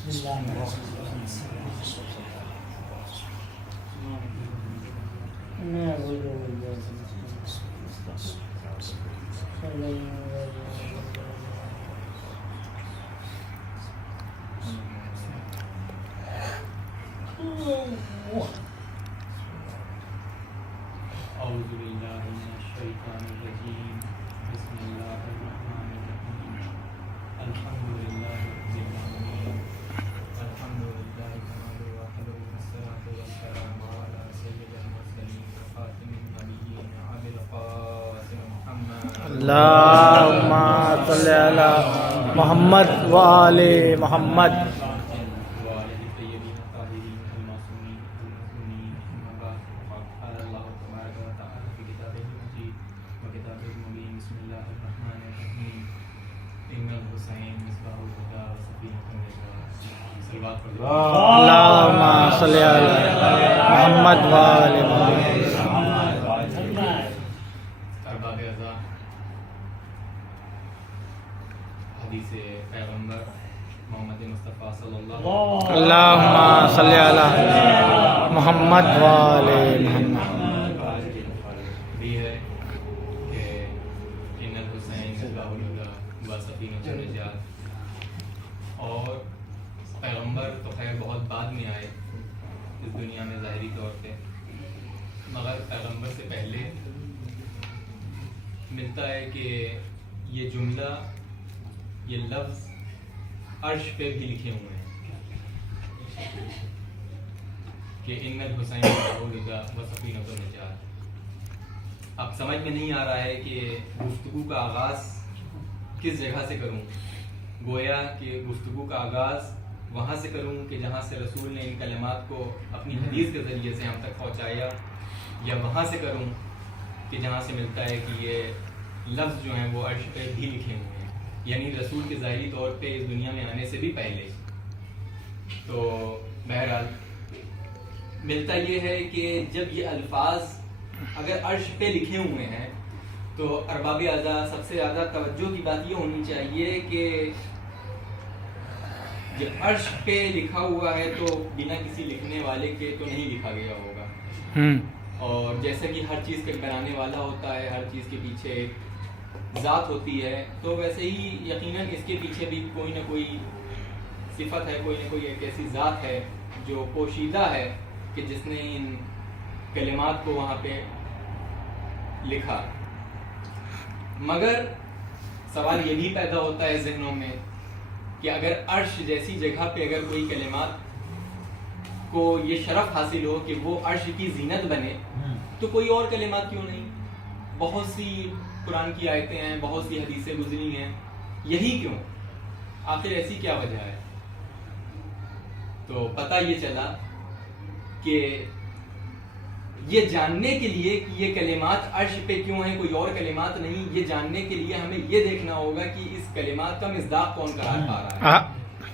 اعوذ باللہ من الشیطان الرجیم بسم اللہ الرحمن الرحیم الحمد للہ رب العالمین الحمد للہ نحمده وحده والصلاة والسلام علی سید المرسلین وخاتم النبیین ابی القاسم محمد اللہم صلی علی محمد و آل محمد. اللہم صلی علی محمد و آل محمد. ارباب اعضاء، حدیث پیغمبر محمد مصطفیٰ صلی اللہ علیہ وسلم. اللہم صلی علی محمد و آل محمد. بھی ہے کہ ان الحسین مصباح الہدی و سفینۃ النجات. اور پیغمبر تو خیر بہت بعد میں آئے اس دنیا میں ظاہری طور پہ، مگر پیغمبر سے پہلے ملتا ہے کہ یہ جملہ، یہ لفظ عرش پہ بھی لکھے ہوئے ہیں کہ ان الحسین مصباح الہدی و سفینۃ النجات. اب سمجھ میں نہیں آ رہا ہے کہ گفتگو کا آغاز کس جگہ سے کروں. گویا کہ گفتگو کا آغاز وہاں سے کروں کہ جہاں سے رسول نے ان کلمات کو اپنی حدیث کے ذریعے سے ہم تک پہنچایا، یا وہاں سے کروں کہ جہاں سے ملتا ہے کہ یہ لفظ جو ہیں وہ عرش پہ بھی لکھے ہوئے ہیں، یعنی رسول کے ظاہری طور پہ اس دنیا میں آنے سے بھی پہلے. تو بہرحال ملتا یہ ہے کہ جب یہ الفاظ اگر عرش پہ لکھے ہوئے ہیں تو ارباب اعضاء سب سے زیادہ توجہ کی بات یہ ہونی چاہیے کہ جب عرش پہ لکھا ہوا ہے تو بنا کسی لکھنے والے کے تو نہیں لکھا گیا ہوگا. اور جیسا کہ ہر چیز کا بنانے والا ہوتا ہے، ہر چیز کے پیچھے ایک ذات ہوتی ہے، تو ویسے ہی یقیناً اس کے پیچھے بھی کوئی نہ کوئی صفت ہے، کوئی نہ کوئی ایک ایسی ذات ہے جو پوشیدہ ہے کہ جس نے ان کلمات کو وہاں پہ لکھا. مگر سوال یہ بھی پیدا ہوتا ہے ذہنوں میں کہ اگر عرش جیسی جگہ پہ اگر کوئی کلمات کو یہ شرف حاصل ہو کہ وہ عرش کی زینت بنے تو کوئی اور کلمات کیوں نہیں؟ بہت سی قرآن کی آیتیں ہیں، بہت سی حدیثیں گزری ہیں، یہی کیوں؟ آخر ایسی کیا وجہ ہے؟ تو پتہ یہ چلا کہ یہ جاننے کے لیے کہ یہ کلمات عرش پہ کیوں ہیں، کوئی اور کلمات نہیں، یہ جاننے کے لیے ہمیں یہ دیکھنا ہوگا کہ اس کلمات کا مصداق کون قرار پا رہا ہے.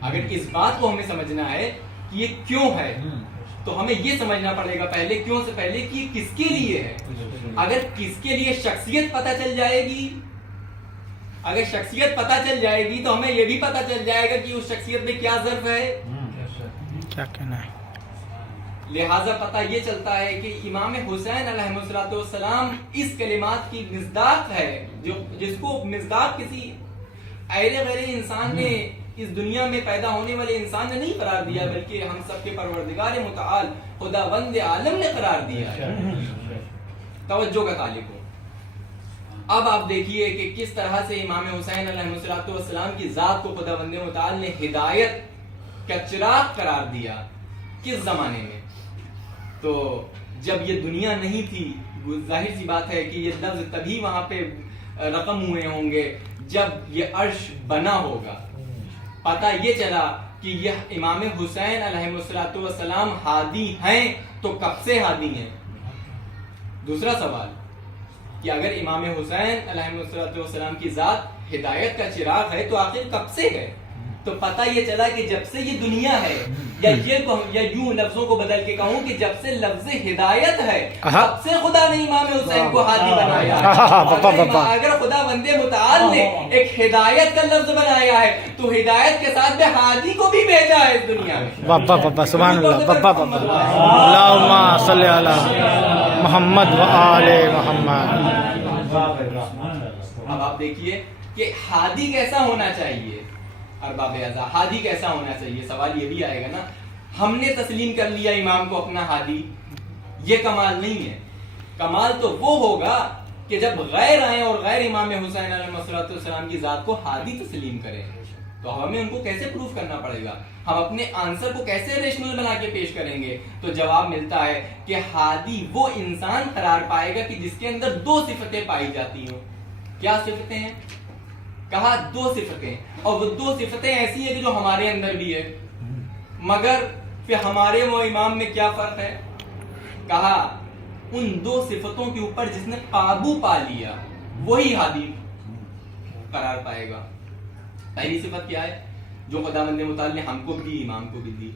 اگر اس بات کو ہمیں سمجھنا ہے کہ یہ کیوں ہے تو ہمیں یہ سمجھنا پڑے گا پہلے، کیوں سے پہلے کہ یہ کس کے لیے ہے. اگر کس کے لیے شخصیت پتہ چل جائے گی، اگر شخصیت پتہ چل جائے گی تو ہمیں یہ بھی پتہ چل جائے گا کہ اس شخصیت میں کیا ظرف ہے، کیا کہنا ہے. لہٰذا پتہ یہ چلتا ہے کہ امام حسین علیہ السلام اس کلمات کی مصداق ہے، جو جس کو مصداق کسی غیر انسان نے، اس دنیا میں پیدا ہونے والے انسان نے نہیں قرار دیا، بلکہ ہم سب کے پروردگار متعال خداوند عالم نے قرار دیا ہے. توجہ کا طالب ہو. اب آپ دیکھیے کہ کس طرح سے امام حسین علیہ السلام کی ذات کو خداوند متعال نے ہدایت کا چراغ قرار دیا. کس زمانے میں؟ تو جب یہ دنیا نہیں تھی. ظاہر سی بات ہے کہ یہ لفظ تبھی وہاں پہ رقم ہوئے ہوں گے جب یہ عرش بنا ہوگا. پتہ یہ چلا کہ یہ امام حسین علیہ السلام ہادی ہیں تو کب سے ہادی ہیں؟ دوسرا سوال کہ اگر امام حسین علیہ السلام کی ذات ہدایت کا چراغ ہے تو آخر کب سے ہے؟ تو پتہ یہ چلا کہ جب سے یہ دنیا ہے، یا یوں لفظوں کو بدل کے کہوں کہ جب سے لفظ ہدایت ہے تب سے خدا نے امام حسین کو ہادی بنایا ہے۔ اگر خدا بند متعال نے ایک ہدایت کا لفظ بنایا ہے تو ہدایت کے ساتھ میں ہادی کو بھی بھیجا ہے اس دنیا میں۔ سبحان اللہ، اللہم صلی علی محمد و آل محمد۔ اب آپ دیکھیے کہ ہادی کیسا ہونا چاہیے، ارباب اعضاء ہادی کیسا ہونا چاہیے، سوال یہ بھی آئے گا نا۔ ہم نے تسلیم کر لیا امام کو اپنا ہادی، یہ کمال نہیں ہے۔ کمال تو وہ ہوگا کہ جب غیر آئیں اور غیر امام حسین علیہ السلام کی ذات کو ہادی تسلیم کریں، تو ہمیں ان کو کیسے پروف کرنا پڑے گا، ہم اپنے آنسر کو کیسے ریشنل بنا کے پیش کریں گے؟ تو جواب ملتا ہے کہ ہادی وہ انسان قرار پائے گا کہ جس کے اندر دو صفتیں پائی جاتی ہوں۔ کیا صفتیں ہیں؟ کہا دو صفتیں، اور وہ دو صفتیں ایسی ہیں کہ جو ہمارے اندر بھی ہے، مگر پھر ہمارے وہ امام میں کیا فرق ہے؟ کہا ان دو صفتوں کے اوپر جس نے قابو پا لیا وہی ہادی قرار پائے گا۔ پہلی صفت کیا ہے جو خداوند متعال نے ہم کو بھی دی، امام کو بھی دی؟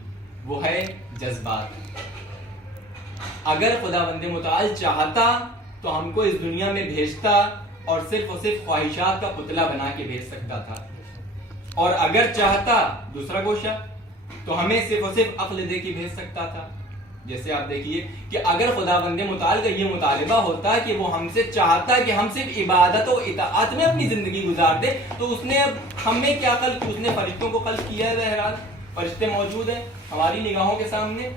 وہ ہے جذبات۔ اگر خداوند متعال چاہتا تو ہم کو اس دنیا میں بھیجتا اور صرف خواہشات کا پتلا بنا کے بھیج سکتا تھا، اور اگر چاہتا دوسرا گوشہ تو ہمیں صرف عقل دے کے بھیج سکتا تھا۔ جیسے آپ دیکھیے کہ اگر خداوند متعال کا یہ مطالبہ ہوتا کہ وہ ہم سے چاہتا کہ ہم صرف عبادت و اطاعت میں اپنی زندگی گزار دے، تو اس نے اب ہم میں کیا خلق، اس نے فرشتوں کو خلق کیا ہے۔ بہرحال فرشتے موجود ہیں ہماری نگاہوں کے سامنے،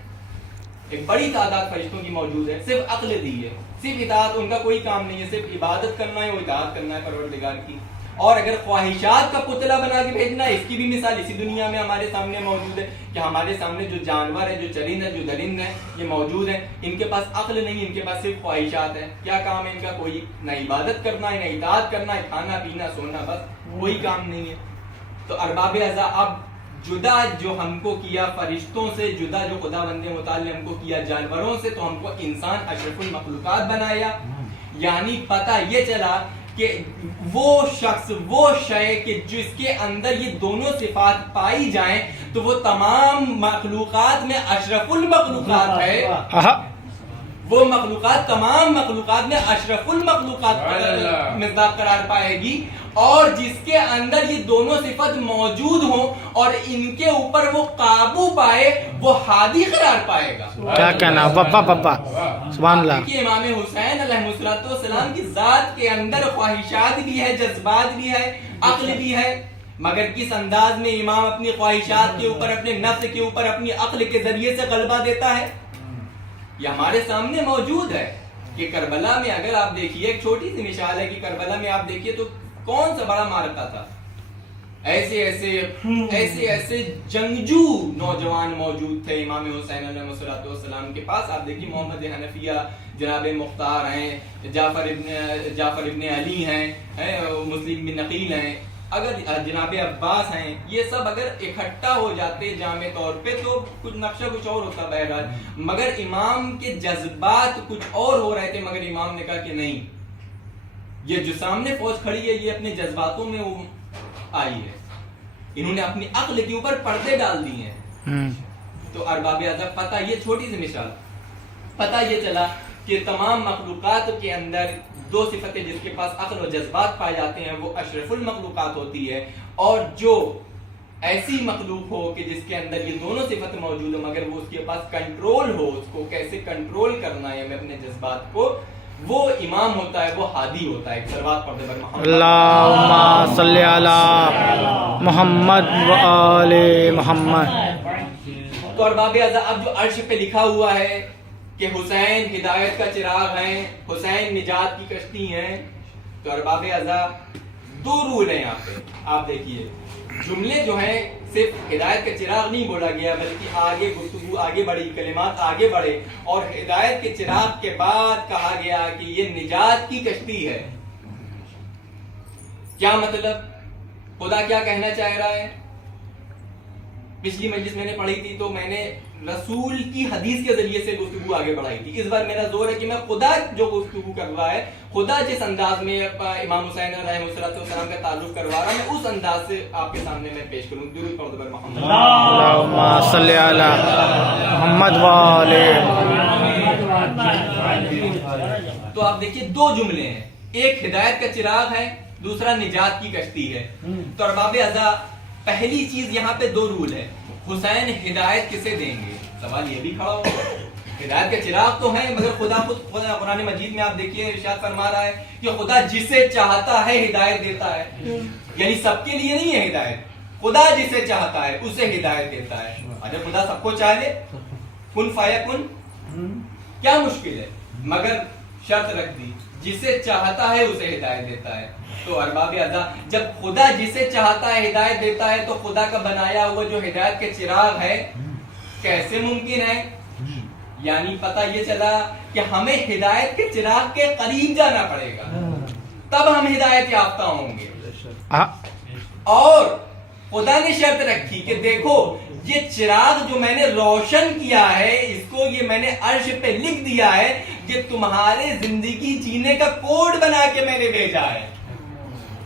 ایک بڑی تعداد فرشتوں کی موجود ہے، صرف عقل دی ہے، صرف اطاعت ان کا کوئی کام نہیں ہے، صرف عبادت کرنا ہے، وہ اطاعت کرنا ہے پروردگار کی۔ اور اگر خواہشات کا پتلا بنا کے بھیجنا ہے، اس کی بھی مثال اسی دنیا میں ہمارے سامنے موجود ہے کہ ہمارے سامنے جو جانور ہے، جو چرند ہے، جو درند ہے، یہ موجود ہیں، ان کے پاس عقل نہیں، ان کے پاس صرف خواہشات ہے۔ کیا کام ہے ان کا؟ کوئی نہ عبادت کرنا ہے، نہ اطاعت کرنا ہے، کھانا پینا سونا، بس کوئی کام نہیں ہے۔ تو ارباب اعضاء اب جدا جو ہم کو کیا فرشتوں سے، جدا جو خداوند متعال نے ہم کو کیا جانوروں سے، تو ہم کو انسان اشرف المخلوقات بنایا۔ یعنی پتہ یہ چلا کہ وہ شخص، وہ شے کہ جس کے اندر یہ دونوں صفات پائی جائیں تو وہ تمام مخلوقات میں اشرف المخلوقات ہے۔ وہ مخلوقات تمام مخلوقات میں اشرف المخلوقات مصداق قرار پائے گی، اور جس کے اندر یہ دونوں صفت موجود ہوں اور ان کے اوپر وہ قابو پائے وہ ہادی قرار پائے گا۔ کیا کہنا پپا سبحان اللہ۔ کہ امام حسین علیہ السلام کی ذات کے اندر خواہشات بھی ہے، جذبات بھی ہے، عقل بھی ہے، مگر کس انداز میں امام اپنی خواہشات کے اوپر، اپنے نفس کے اوپر اپنی عقل کے ذریعے سے غلبہ دیتا ہے، یہ ہمارے سامنے موجود ہے۔ کہ کربلا میں اگر آپ دیکھیے، ایک چھوٹی سی مثال ہے کہ کربلا میں آپ دیکھیے تو کون سا بڑا معرکہ تھا، ایسے جنگجو نوجوان موجود تھے امام حسین علیہ السلام کے پاس۔ آپ دیکھیے محمد حنفیہ، جناب مختار ہیں، جعفر ابن علی ہیں، مسلم بن نقیل ہیں، اگر جناب عباس ہیں، یہ سب اگر اکٹھا ہو جاتے جامع طور پہ تو کچھ نقشہ کچھ اور ہوتا بہرحال، مگر امام کے جذبات کچھ اور ہو رہے تھے، مگر امام نے کہا کہ نہیں، یہ جو سامنے فوج کھڑی ہے یہ اپنے جذباتوں میں آئی ہے، انہوں نے اپنی عقل کے اوپر پردے ڈال دی ہیں۔ تو ارباب اعضاء پتہ یہ چھوٹی سی مثال، پتہ یہ چلا کہ تمام مخلوقات کے اندر دو صفتیں جس کے پاس عقل و جذبات پائے جاتے ہیں وہ اشرف المخلوقات ہوتی ہے، اور جو ایسی مخلوق ہو کہ جس کے اندر یہ دونوں صفت موجود ہو مگر وہ اس کے پاس کنٹرول ہو، اس کو کیسے کنٹرول کرنا ہے ہمیں اپنے جذبات کو، وہ امام ہوتا ہے، وہ ہادی ہوتا ہے۔ صلوات پڑھتے پر محمد اللہم صلی علی محمد و آل محمد۔ تو ارباب اعضاء اب جو عرش پہ لکھا ہوا ہے کہ حسین ہدایت کا چراغ ہیں، حسین نجات کی کشتی ہیں، تو ارباب اعضاء دو رول ہیں یہاں پہ۔ آپ دیکھیے جملے جو ہیں صرف ہدایت کا چراغ نہیں بولا گیا، بلکہ آگے گفتگو آگے بڑھی، کلمات آگے بڑھے، اور ہدایت کے چراغ کے بعد کہا گیا کہ یہ نجات کی کشتی ہے۔ کیا مطلب؟ خدا کیا کہنا چاہ رہا ہے پچھلی مجلس میں نے پڑھی تھی تو میں نے رسول کی حدیث کے ذریعے سے گفتگو آگے بڑھائی تھی. اس بار میرا زور ہے کہ میں خدا جو گفتگو کر رہا ہے, خدا جس انداز میں امام حسین علیہ السلام کا تعلق کروا رہا ہے, میں اس انداز سے آپ کے سامنے میں پیش کروں. درود پڑھ دو محمد. اللہم صلی علی محمد وآلہ. تو آپ دیکھیے دو جملے ہیں, ایک ہدایت کا چراغ ہے, دوسرا نجات کی کشتی ہے. تو ارباب ازا پہلی چیز یہاں پہ دو رول ہے. حسین ہدایت کسے دیں گے, سوال یہ بھی کھڑا ہوگا. ہدایت کا چراغ تو ہے مگر خدا خود قرآن مجید میں آپ دیکھیے ارشاد فرما رہا ہے کہ خدا جسے چاہتا ہے ہدایت دیتا ہے. یعنی سب کے لیے نہیں ہے ہدایت, خدا جسے چاہتا ہے اسے ہدایت دیتا ہے. اگر خدا سب کو چاہے کن فیکن, کیا مشکل ہے, مگر شرط رکھ دی جسے چاہتا ہے اسے ہدایت دیتا ہے. تو ارباب ازا جب خدا جسے چاہتا ہے ہدایت دیتا ہے تو خدا کا بنایا ہوا جو ہدایت کے چراغ ہے کیسے ممکن ہے؟ یعنی پتہ یہ چلا کہ ہمیں ہدایت کے چراغ کے قریب جانا پڑے گا, تب ہم ہدایت یافتہ ہوں گے. اور خدا نے شرط رکھی کہ دیکھو یہ چراغ جو میں نے روشن کیا ہے, اس کو یہ میں نے عرش پہ لکھ دیا ہے, یہ تمہارے زندگی جینے کا کوڈ بنا کے میں نے بھیجا ہے.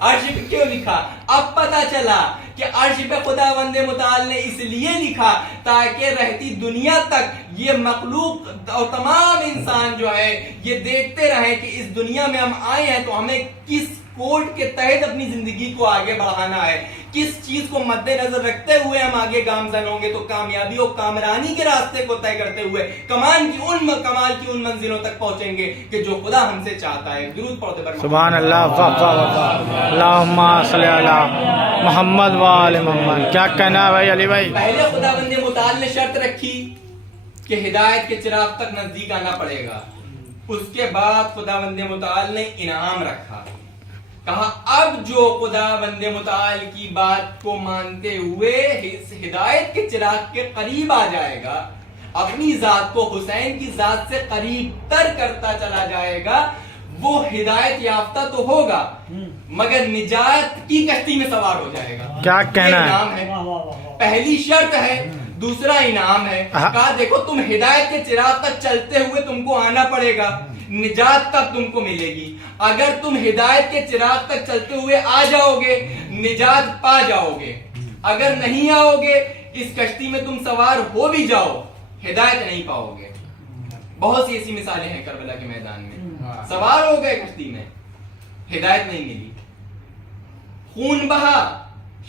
عرش پہ کیوں لکھا؟ اب پتا چلا کہ عرش پہ خدا بند متعال نے اس لیے لکھا تاکہ رہتی دنیا تک یہ مخلوق اور تمام انسان جو ہے یہ دیکھتے رہے کہ اس دنیا میں ہم آئے ہیں تو ہمیں کس کوڈ کے تحت اپنی زندگی کو آگے بڑھانا ہے, کس چیز کو مد نظر رکھتے ہوئے ہم آگے گامزن ہوں گے تو کامیابی اور کامرانی کے راستے کو طے کرتے ہوئے کمال کی ان منزلوں تک پہنچیں گے کہ جو خدا ہم سے چاہتا ہے. درود پڑھتے بر سبحان اللہ. اللہم صلی علی محمد وآل محمد. کیا کہنا ہے بھائی علی بھائی؟ پہلے خدا بند متعال نے شرط رکھی کہ ہدایت کے چراغ تک نزدیک آنا پڑے گا. اس کے بعد خدا بند متعال نے انعام رکھا, کہا اب جو خدا بند متعال کی بات کو مانتے ہوئے اس ہدایت کے چراغ کے قریب آ جائے گا, اپنی ذات کو حسین کی ذات سے قریب تر کرتا چلا جائے گا, وہ ہدایت یافتہ تو ہوگا مگر نجات کی کشتی میں سوار ہو جائے گا. کیا کہنا ہے؟ پہلی شرط ہے, دوسرا انعام ہے. کہا دیکھو تم ہدایت کے چراغ تک چلتے ہوئے تم کو آنا پڑے گا, نجات تک تم کو ملے گی. اگر تم ہدایت کے چراغ تک چلتے ہوئے آ جاؤ گے نجات پا جاؤ گے, اگر نہیں آؤ گے اس کشتی میں تم سوار ہو بھی جاؤ ہدایت نہیں پاؤ گے. بہت سی ایسی مثالیں ہیں کربلا کے میدان میں, سوار ہو گئے کشتی میں ہدایت نہیں ملی, خون بہا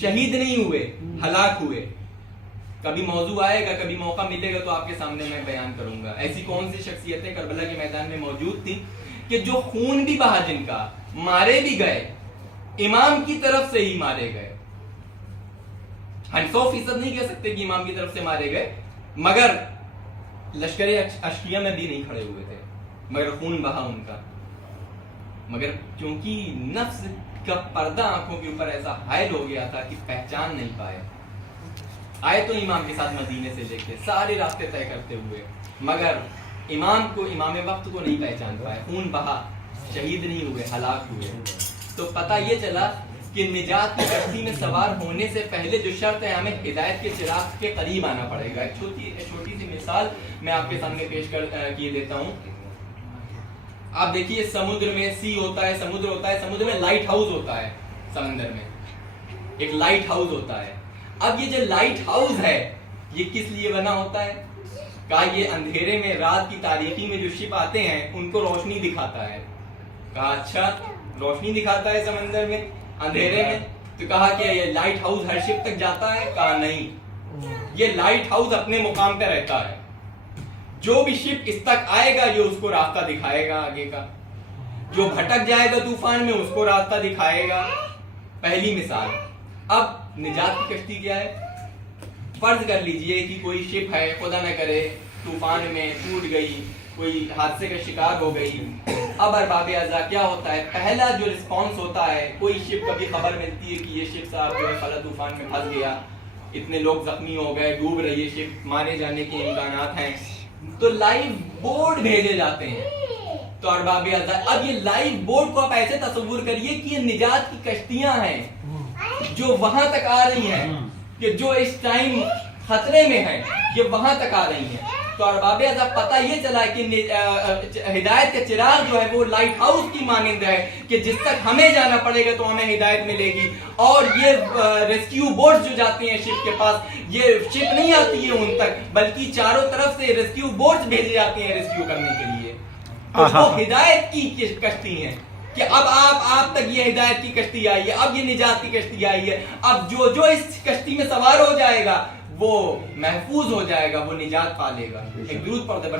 شہید نہیں ہوئے ہلاک ہوئے. کبھی موضوع آئے گا, کبھی موقع ملے گا تو آپ کے سامنے میں بیان کروں گا ایسی کون سی شخصیتیں کربلا کے میدان میں موجود تھیں کہ جو خون بھی بہا, جن کا مارے بھی گئے, امام کی طرف سے ہی مارے گئے. 100% نہیں کہہ سکتے کہ امام کی طرف سے مارے گئے, مگر لشکر اشکیہ میں بھی نہیں کھڑے ہوئے تھے مگر خون بہا ان کا. مگر کیونکہ نفس کا پردہ آنکھوں کے اوپر ایسا حائل ہو گیا تھا کہ پہچان نہیں پائے. آئے تو امام کے ساتھ مدینے سے لے کے سارے راستے طے کرتے ہوئے, مگر امام وقت کو نہیں پہچان پائے, خون بہا شہید نہیں ہوئے ہلاک ہوئے. تو پتہ یہ چلا کہ نجات کی کشتی میں سوار ہونے سے پہلے جو شرط ہے ہمیں ہدایت کے چراغ کے قریب آنا پڑے گا. ایک چھوٹی سی مثال میں آپ کے سامنے پیش کیے دیتا ہوں. آپ دیکھیے سمندر میں سمندر ہوتا ہے, سمندر میں لائٹ ہاؤس ہوتا ہے, سمندر میں ایک لائٹ ہاؤس ہوتا ہے. اب یہ جو لائٹ ہاؤس ہے یہ کس لیے بنا ہوتا ہے؟ کہا یہ اندھیرے میں رات کی تاریکی میں جو شپ آتے ہیں ان کو روشنی دکھاتا ہے. کہا اچھا روشنی دکھاتا ہے سمندر میں اندھیرے میں, تو کہا کہ یہ لائٹ ہاؤس ہر شپ تک جاتا ہے؟ کہا نہیں, یہ لائٹ ہاؤس اپنے مقام پہ رہتا ہے, جو بھی شپ اس تک آئے گا یہ اس کو راستہ دکھائے گا آگے کا, جو بھٹک جائے گا طوفان میں اس کو راستہ دکھائے گا. پہلی مثال. اب نجات کی کشتی کیا ہے؟ فرض کر لیجئے کہ کوئی شپ ہے, خدا نہ کرے طوفان میں ٹوٹ گئی, کوئی حادثے کا شکار ہو گئی. اب ارباب ازا کیا ہوتا ہے, پہلا جو رسپانس ہوتا ہے, کوئی شپ کبھی خبر ملتی ہے کہ یہ شپ صاحب جو ہے فلاں طوفان میں پھنس گیا, اتنے لوگ زخمی ہو گئے, ڈوب رہی ہے شپ, مارے جانے کے امکانات ہیں, تو لائیو بورڈ بھیجے جاتے ہیں. تو ارباب ازا اب یہ لائیو بورڈ کو آپ ایسے تصور کریے کہ یہ نجات کی کشتیاں ہیں جو وہاں تک آ رہی ہیں کہ جو اس ٹائم خطرے میں ہیں، یہ وہاں تک آ رہی ہیں. تو ارباب ازا پتہ یہ چلا کہ ہدایت کا چراغ جو ہے وہ لائٹ ہاؤس کی مانند ہے کہ جس تک ہمیں جانا پڑے گا تو ہمیں ہدایت ملے گی. اور یہ ریسکیو بوٹس جو جاتی ہیں شپ کے پاس، یہ شپ نہیں آتی ہے ان تک، بلکہ چاروں طرف سے ریسکیو بوٹس بھیجے جاتے ہیں ریسکیو کرنے کے لیے. تو وہ ہدایت کی کشتی ہیں کہ اب آپ تک یہ ہدایت کی کشتی آئی ہے، اب یہ نجات کی کشتی آئی ہے. اب جو اس کشتی میں سوار ہو جائے گا وہ محفوظ ہو جائے گا، وہ نجات پا لے گا. ایک درود پڑھتے پر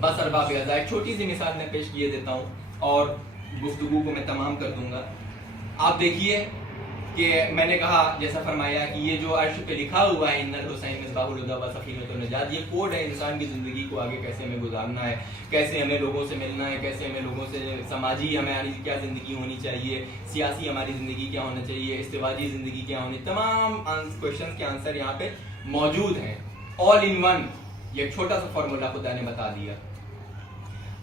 بس ارباب ازا ایک چھوٹی سی مثال میں پیش کیے دیتا ہوں اور گفتگو کو میں تمام کر دوں گا. آپ دیکھیے کہ میں نے کہا، جیسا فرمایا کہ یہ جو عرش پہ لکھا ہوا ہے ان الحسین مصباح الہدی و سفینۃ النجات، یہ کوڈ ہے انسان کی زندگی کو آگے کیسے ہمیں گزارنا ہے، کیسے ہمیں لوگوں سے ملنا ہے، کیسے ہمیں لوگوں سے سماجی ہماری کیا زندگی ہونی چاہیے، سیاسی ہماری زندگی کیا ہونا چاہیے، ازدواجی زندگی کیا ہونی. تمام کویشچنز کے آنسر یہاں پہ موجود ہیں، آل ان ون. یہ ایک چھوٹا سا فارمولا خدا نے بتا دیا.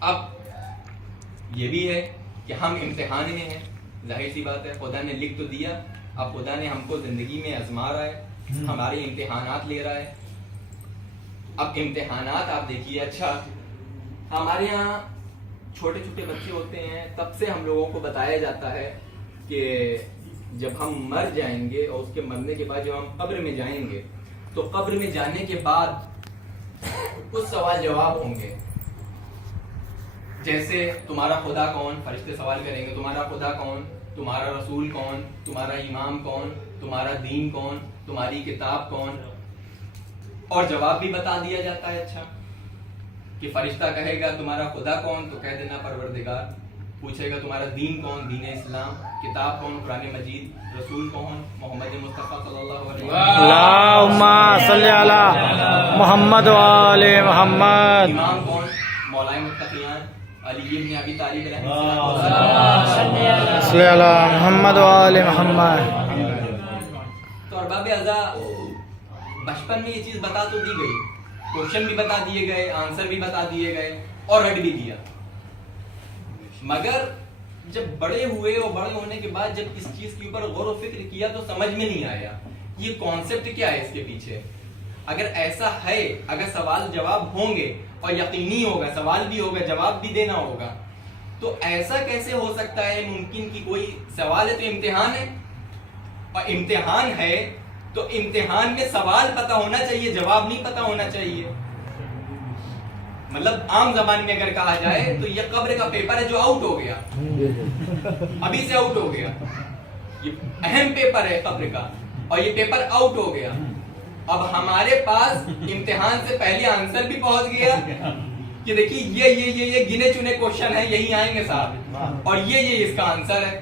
اب یہ بھی ہے کہ ہم امتحان میں ہیں، ظاہر سی بات ہے، خدا نے لکھ تو دیا، اب خدا نے ہم کو زندگی میں آزما رہا ہے، ہمارے امتحانات لے رہا ہے. اب امتحانات آپ دیکھیے، اچھا ہمارے یہاں چھوٹے چھوٹے بچے ہوتے ہیں، تب سے ہم لوگوں کو بتایا جاتا ہے کہ جب ہم مر جائیں گے اور اس کے مرنے کے بعد جب ہم قبر میں جائیں گے تو قبر میں جانے کے بعد کچھ سوال جواب ہوں گے. جیسے تمہارا خدا کون، فرشتے سوال کریں گے تمہارا خدا کون، تمہارا رسول کون، تمہارا امام کون، تمہارا دین کون، تمہاری کتاب کون. اور جواب بھی بتا دیا جاتا ہے. اچھا کہ فرشتہ کہے گا تمہارا خدا کون، تو کہہ دینا پروردگار. پوچھے گا تمہارا دین کون، دین اسلام. کتاب کون، قرآن مجید. رسول کون، محمد مصطفیٰ صلی اللہ علیہ وسلم. اللہم صلی علی محمد و آل محمد. امام کون، مولا متقیان علی ابن ابی طالب علیہ السلام. صلی علی محمد و آل محمد. تو ارباب ازا بچپن میں یہ چیز بتا تو دی گئی، کوشچن بھی بتا دیے گئے، آنسر بھی بتا دیے گئے اور رٹ بھی دیا. مگر جب بڑے ہوئے اور بڑے ہونے کے بعد جب اس چیز کے اوپر غور و فکر کیا تو سمجھ میں نہیں آیا یہ کانسیپٹ کیا ہے اس کے پیچھے. اگر ایسا ہے، اگر سوال جواب ہوں گے اور یقینی ہوگا، سوال بھی ہوگا جواب بھی دینا ہوگا، تو ایسا کیسے ہو سکتا ہے ممکن کہ کوئی سوال ہے تو امتحان ہے، اور امتحان ہے تو امتحان میں سوال پتہ ہونا چاہیے، جواب نہیں پتہ ہونا چاہیے. مطلب عام زبان میں اگر کہا جائے تو یہ قبر کا پیپر ہے جو آؤٹ ہو گیا، ابھی سے آؤٹ ہو گیا. یہ اہم پیپر ہے قبر کا اور یہ پیپر آؤٹ ہو گیا. اب ہمارے پاس امتحان سے پہلے آنسر بھی پہنچ گیا کہ دیکھیے یہ گنے چنے کوشچن ہیں، یہی آئیں گے صاحب، اور یہ اس کا آنسر ہے.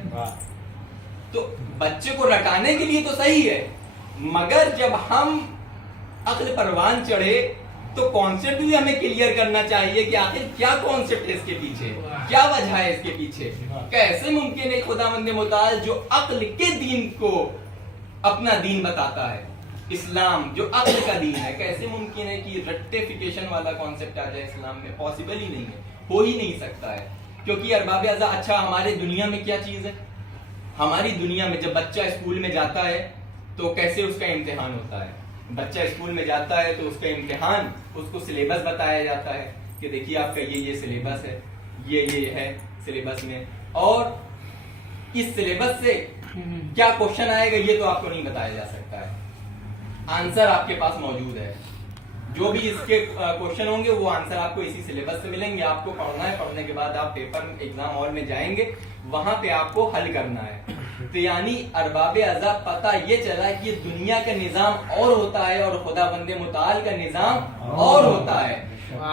تو بچے کو رٹانے کے لیے تو صحیح ہے، مگر جب ہم عقل پروان چڑھے تو کانسیپٹ بھی ہمیں کلیئر کرنا چاہیے کہ آخر کیا کانسیپٹ ہے اس کے پیچھے، کیا وجہ ہے اس کے پیچھے. کیسے ممکن ہے خداوند متعال جو عقل کے دین کو اپنا دین بتاتا ہے، اسلام جو عقل کا دین ہے، کیسے ممکن ہے کہ رٹیفیکیشن والا کانسیپٹ آ جائے اسلام میں؟ پاسبل ہی نہیں ہے، ہو ہی نہیں سکتا ہے. کیونکہ ارباب ازا اچھا ہمارے دنیا میں کیا چیز ہے، ہماری دنیا میں جب بچہ اسکول میں جاتا ہے تو کیسے اس کا امتحان ہوتا ہے. بچہ اسکول میں جاتا ہے تو اس کا امتحان، اس کو سلیبس بتایا جاتا ہے کہ دیکھیے آپ کا یہ سلیبس ہے، یہ ہے سلیبس میں، اور اس سلیبس سے کیا کوشچن آئے گا یہ تو آپ کو نہیں بتایا جا سکتا ہے. آنسر آپ کے پاس موجود ہے، جو بھی اس کے کوشچن ہوں گے وہ آنسر آپ کو اسی سلیبس سے ملیں گے. آپ کو پڑھنا ہے، پڑھنے کے بعد آپ پیپر ایگزام ہال میں جائیں گے، وہاں پہ آپ کو حل کرنا ہے. تو یعنی ارباب ازا پتہ یہ چلا کہ دنیا کا نظام اور ہوتا ہے اور خداوند متعال کا نظام اور ہوتا ہے.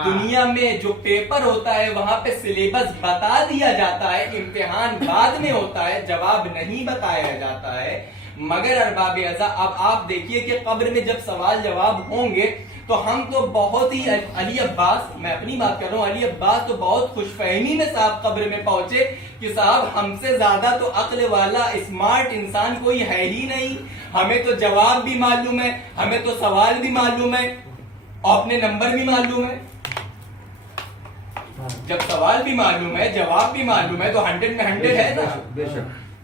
دنیا میں جو پیپر ہوتا ہے وہاں پہ سلیبس بتا دیا جاتا ہے، امتحان بعد میں ہوتا ہے، جواب نہیں بتایا جاتا ہے. مگر ارباب ازا اب آپ دیکھیے کہ قبر میں جب سوال جواب ہوں گے تو ہم تو بہت ہی، علی عباس، میں اپنی بات کر رہا ہوں، علی عباس تو بہت خوش فہمی میں صاحب قبر میں پہنچے کہ صاحب ہم سے زیادہ تو عقل والا اسمارٹ انسان کوئی ہے ہی نہیں. ہمیں تو جواب بھی معلوم ہے، ہمیں تو سوال بھی معلوم ہے اور اپنے نمبر بھی معلوم ہے. جب سوال بھی معلوم ہے، جواب بھی معلوم ہے تو 100 میں 100 ہے نا.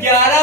11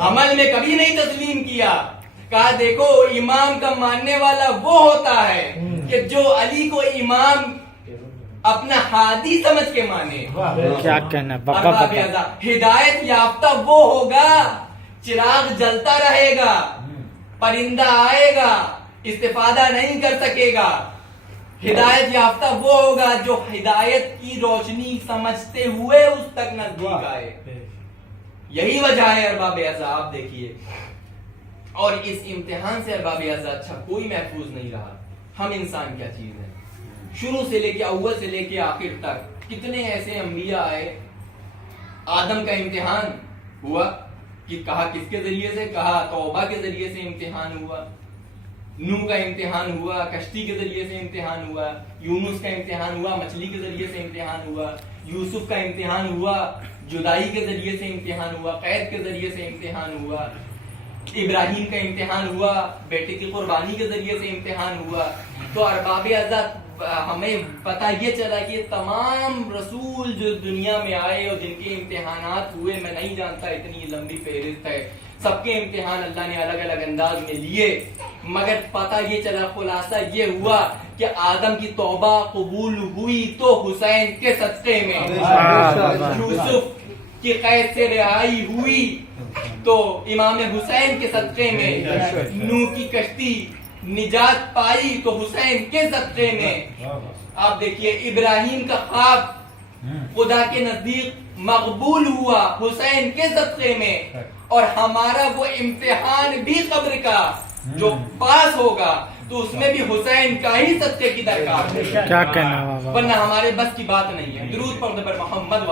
عمل میں کبھی نہیں تسلیم کیا. کہا دیکھو امام کا ماننے والا وہ ہوتا ہے کہ جو علی کو امام اپنا ہادی سمجھ کے مانے. کیا کہنا. ہدایت یافتہ وہ ہوگا چراغ جلتا رہے گا, پرندہ آئے گا, استفادہ نہیں کر سکے گا. ہدایت یافتہ وہ ہوگا جو ہدایت کی روشنی سمجھتے ہوئے اس تک نزدیک آئے. یہی وجہ ہے ارباب اعزاز. آپ دیکھیے, اور اس امتحان سے ارباب اعزاز اچھا کوئی محفوظ نہیں رہا. ہم انسان کیا چیز ہے, شروع سے لے کے اول سے لے کے آخر تک کتنے ایسے انبیاء آئے. آدم کا امتحان ہوا کہ کہا کس کے ذریعے سے, کہا توبہ کے ذریعے سے امتحان ہوا. نوح کا امتحان ہوا, کشتی کے ذریعے سے امتحان ہوا. یونس کا امتحان ہوا, مچھلی کے ذریعے سے امتحان ہوا. یوسف کا امتحان ہوا, جدائی کے ذریعے سے امتحان ہوا, قید کے ذریعے سے امتحان ہوا. ابراہیم کا امتحان ہوا, بیٹے کی قربانی کے ذریعے سے امتحان ہوا. تو ارباب اعزاز ہمیں پتہ یہ چلا کہ تمام رسول جو دنیا میں آئے اور جن کے امتحانات ہوئے, میں نہیں جانتا اتنی لمبی فہرست ہے, سب کے امتحان اللہ نے الگ الگ انداز میں لیے. مگر پتہ یہ چلا, خلاصہ یہ ہوا کہ آدم کی توبہ قبول ہوئی تو حسین کے صدقے میں, یوسف کی قید سے رہائی ہوئی تو امام حسین کے صدقے میں, نوح کی کشتی نجات پائی تو حسین کے صدقے میں. آپ دیکھیے ابراہیم کا خواب خدا کے نزدیک مقبول ہوا حسین کے صدقے میں, اور ہمارا وہ امتحان بھی قبر کا جو پاس ہوگا تو اس میں بھی حسین کا ہی صدقے کی درکار ہے. کیا کہنا, ورنہ ہمارے بس کی بات نہیں ہے. درود پڑھنے پر محمد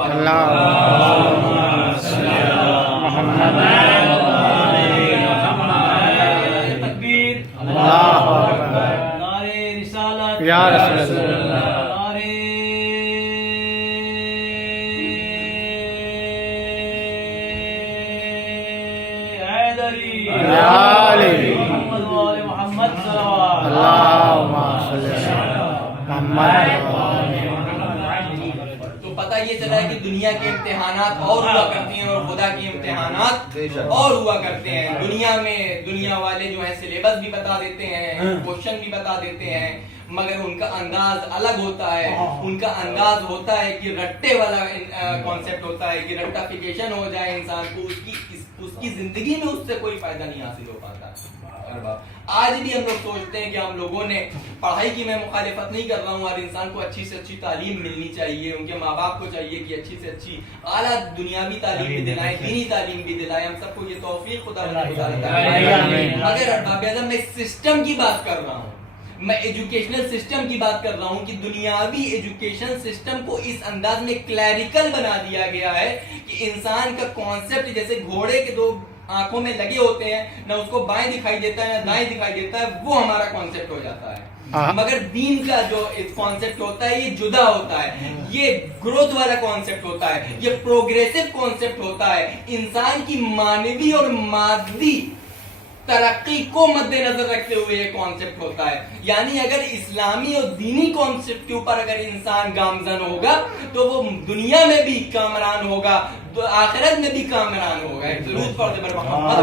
تکبیر, نعرے رسالت یا رسول اللہ, نعرے حیدری, یا علی, محمد وآل محمد صلوات. اللہم صلی علی محمد. تو پتہ یہ چلا ہے کہ دنیا کے امتحانات اور ہوا کرتے ہیں اور خدا کے امتحانات اور ہوا کرتے ہیں. دنیا میں دنیا والے جو ہیں سلیبس بھی بتا دیتے ہیں, کوشچن بھی بتا دیتے ہیں, مگر ان کا انداز الگ ہوتا ہے. ان کا انداز ہوتا ہے کہ رٹے والا کانسیپٹ ہوتا ہے کہ رٹافیکیشن ہو جائے انسان کو, اس کی زندگی میں اس سے کوئی فائدہ نہیں حاصل ہو پاتا. آج بھی ہم لوگ سوچتے ہیں کہ ہم لوگوں نے پڑھائی کی, میں مخالفت نہیں کر رہا ہوں, ہر انسان کو اچھی سے اچھی تعلیم ملنی چاہیے. ان کے ماں باپ کو چاہیے کہ اچھی سے اچھی اعلیٰ دنیاوی تعلیم بھی دلائیں, دینی تعلیم بھی دلائیں. ہم سب کو یہ توفیق خدا مگر ارباب اعظم میں سسٹم کی بات کر رہا ہوں, میں ایجوکیشنل سسٹم کی بات کر رہا ہوں کہ دنیاوی ایجوکیشن سسٹم کو اس انداز میں کلیریکل بنا دیا گیا ہے کہ انسان کا کانسیپٹ جیسے گھوڑے کے دو آنکھوں میں لگے ہوتے ہیں, نہ اس کو بائیں دکھائی دیتا ہے نہ دائیں دکھائی دیتا ہے, وہ ہمارا کانسیپٹ ہو جاتا ہے. مگر دین کا جو کانسیپٹ ہوتا ہے یہ جدا ہوتا ہے, یہ گروتھ والا کانسیپٹ ہوتا ہے, یہ پروگریسو کانسیپٹ ہوتا ہے. انسان کی مانوی اور مادی ترقی کو مد نظر رکھتے ہوئے یہ کانسیپٹ ہوتا ہے. یعنی اگر اسلامی اور دینی کانسیپٹ کے اوپر اگر انسان گامزن ہوگا تو وہ دنیا میں بھی کامران ہوگا, تو آخرت میں بھی کامران ہوگا. درود پڑھتے پر محمد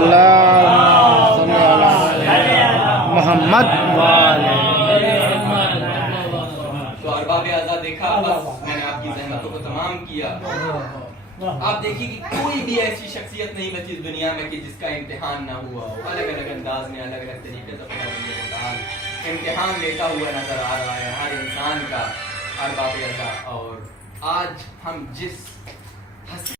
محمد. تو ارباب اعزاز دیکھا, بس میں نے آپ کی زحمتوں کو تمام کیا. آپ دیکھیے کہ کوئی بھی ایسی شخصیت نہیں بچی اس دنیا میں کہ جس کا امتحان نہ ہوا ہو. الگ الگ انداز میں الگ الگ طریقے سے امتحان لیتا ہوا نظر آ رہا ہے ہر انسان کا ارباب اعزاز. اور آج ہم جس